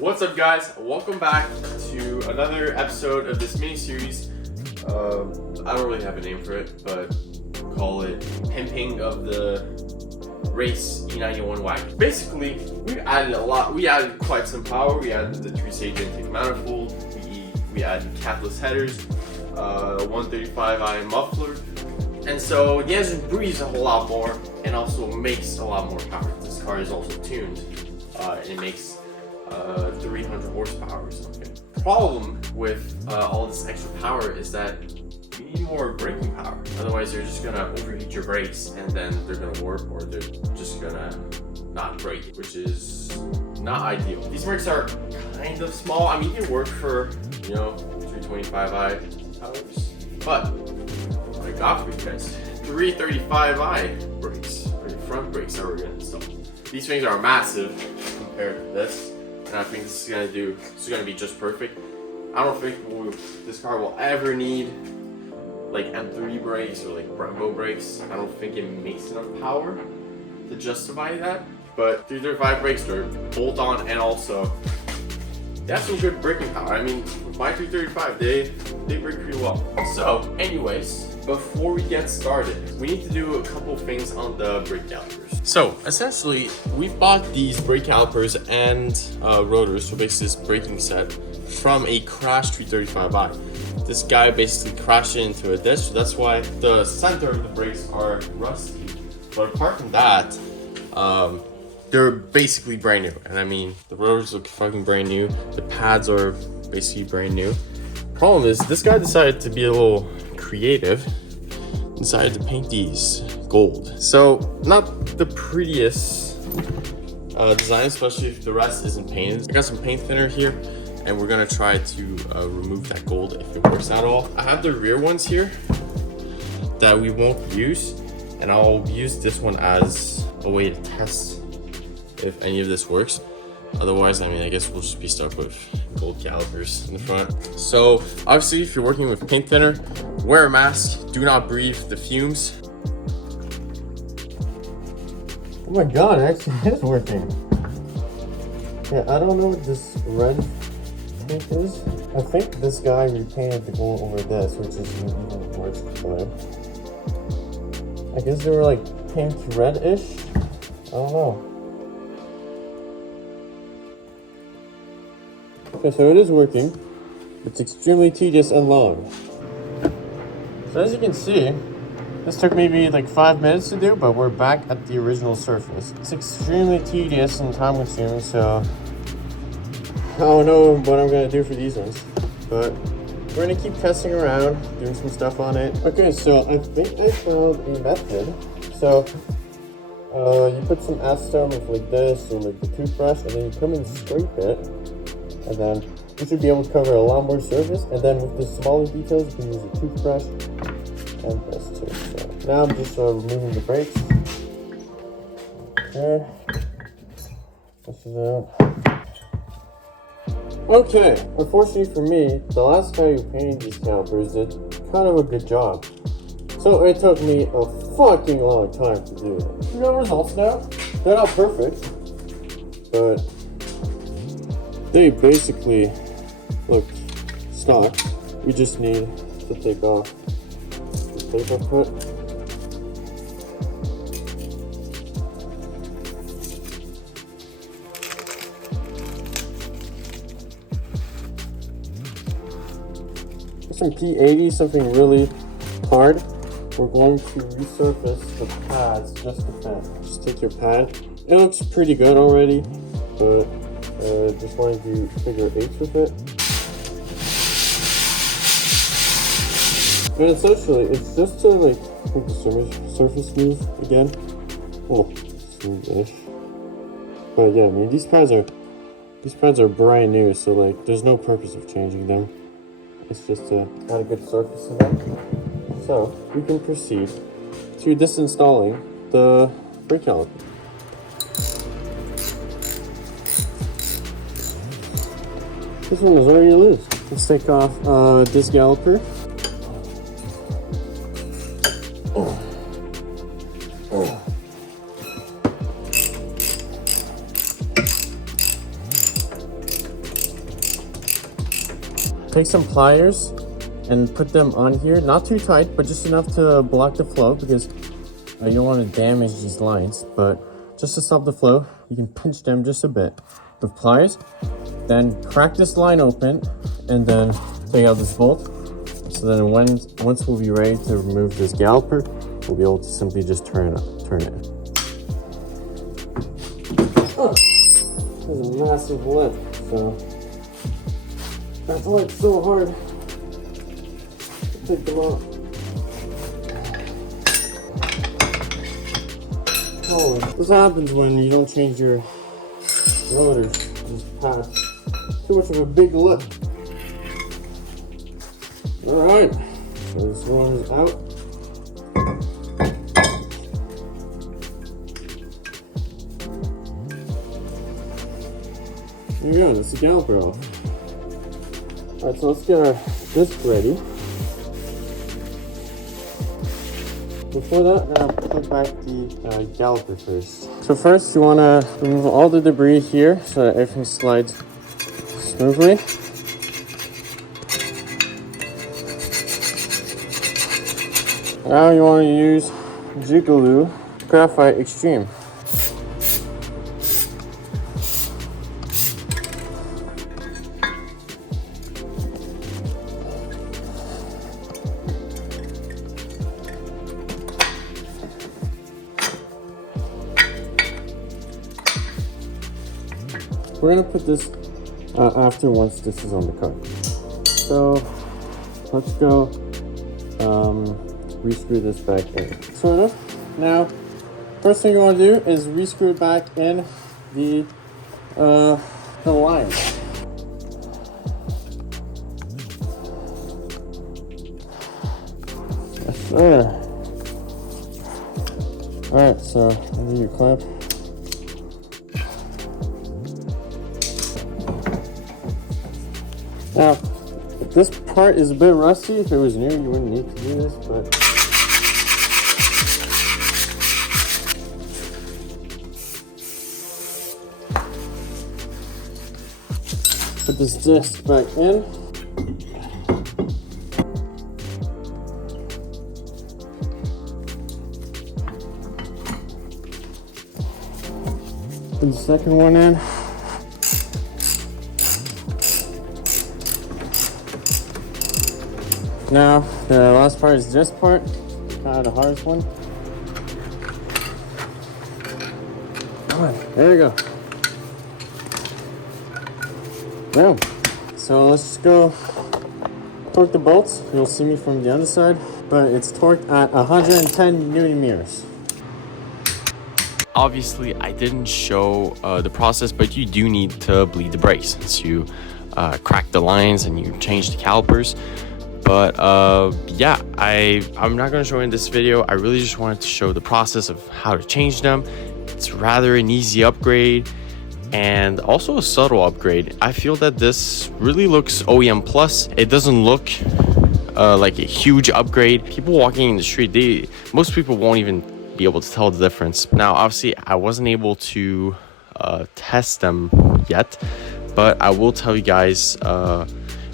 What's up, guys? Welcome back to another episode of this mini-series. I don't really have a name for it, but call it Pimping of the Race E91 Wagon. Basically, we added a lot. We added quite some power. We added the 3-stage intake manifold. We added capless headers, 135i muffler. And so the engine breathes a whole lot more and also makes a lot more power. This car is also tuned and it makes 300 horsepower or something. The problem with all this extra power is that you need more braking power. Otherwise, you're just gonna overheat your brakes and then they're gonna warp or they're just gonna not brake, which is not ideal. These brakes are kind of small. I mean, you can work for, 325i tires, but what I got for you guys, 335i brakes, or your front brakes that we're gonna install. These things are massive compared to this, and I think this is gonna be just perfect. I don't think this car will ever need like M3 brakes or like Brembo brakes. I don't think it makes enough power to justify that. But 335 brakes are bolt on, and also they have some good braking power. I mean, with my 335, they brake pretty well. So, anyways, before we get started, we need to do a couple things on the brake calipers. So, essentially, we've bought these brake calipers and rotors, so basically this braking set, from a crashed 335i. This guy basically crashed into a ditch, so that's why the center of the brakes are rusty. But apart from that, they're basically brand new. And I mean, the rotors look fucking brand new. The pads are basically brand new. Problem is, this guy decided to be a little creative, decided to paint these gold. So not the prettiest design, especially if the rest isn't painted. I got some paint thinner here, and we're gonna try to remove that gold if it works at all. I have the rear ones here that we won't use, and I'll use this one as a way to test if any of this works. Otherwise, I mean, I guess we'll just be stuck with gold calipers in the front. So obviously, if you're working with paint thinner, wear a mask, do not breathe the fumes. Oh my god, it actually is working. Yeah, I don't know what this red paint is. I think this guy repainted the gold over this, which is even worse color. I guess they were like pink red-ish. I don't know. Okay, so it is working. It's extremely tedious and long. So as you can see, this took maybe like 5 minutes to do, but we're back at the original surface. It's extremely tedious and time consuming, so I don't know what I'm gonna do for these ones, but we're gonna keep testing around, doing some stuff on it. Okay, so I think I found a method. So you put some acetone with like this or like the toothbrush, and then you come and scrape it, and then you should be able to cover a lot more surface. And then with the smaller details, you can use a toothbrush and this too. So now I'm just removing the brakes. Okay, this is out. Okay, unfortunately for me, the last guy who painted these calipers did kind of a good job. So it took me a fucking long time to do it. You know results now? They're not perfect, but they basically look stock. We just need to take off the tape I put. Some P80, something really hard. We're going to resurface the pads just a bit. Just take your pad. It looks pretty good already, but just wanted to figure 8 with it. And essentially, it's just to like make the surface smooth again. Well, smooth-ish. But yeah, I mean, these pads are brand new, so like there's no purpose of changing them. It's just to add a good surface to them. So we can proceed to disinstalling the brake caliper. This one is already loose. Let's take off this caliper. take some pliers and put them on here, not too tight, but just enough to block the flow, because you don't want to damage these lines. But just to stop the flow, you can pinch them just a bit with pliers, then crack this line open, and then take out this bolt. So then once we'll be ready to remove this caliper, we'll be able to simply just turn it. Oh, there's a massive lip, so that's why it's so hard to take them out. Oh, this happens when you don't change your rotors. Just pass too much of a big lip. Alright, so this one is out. There we go, that's the caliper off. Alright, so let's get our disc ready. Before that, I'm gonna put back the caliper first. So first, you wanna remove all the debris here so that everything slides smoothly. Now you want to use Jigaloo Graphite Extreme. We're going to put this after once this is on the car. So let's go rescrew this back in. Sort of. Now, first thing you want to do is rescrew back in the line. Yes, sir. Alright, so I need your clamp. Now, this part is a bit rusty. If it was new, you wouldn't need to do this, but put this disc back in. Put the second one in. Now, the last part is this part, kind of the hardest one. Alright, there you go. Boom. So let's just go torque the bolts. You'll see me from the other side, but it's torqued at 110 Newton meters. Obviously, I didn't show the process, but you do need to bleed the brakes. So you crack the lines and you change the calipers. But yeah, I'm not going to show in this video. I really just wanted to show the process of how to change them. It's rather an easy upgrade and also a subtle upgrade. I feel that this really looks OEM plus. It doesn't look like a huge upgrade. People walking in the street, most people won't even be able to tell the difference. Now, obviously, I wasn't able to test them yet, but I will tell you guys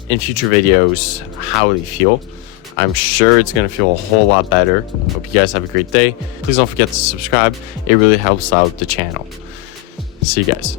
in future videos how they feel. I'm sure it's gonna feel a whole lot better. Hope you guys have a great day. Please don't forget to subscribe. It really helps out the channel. See you guys.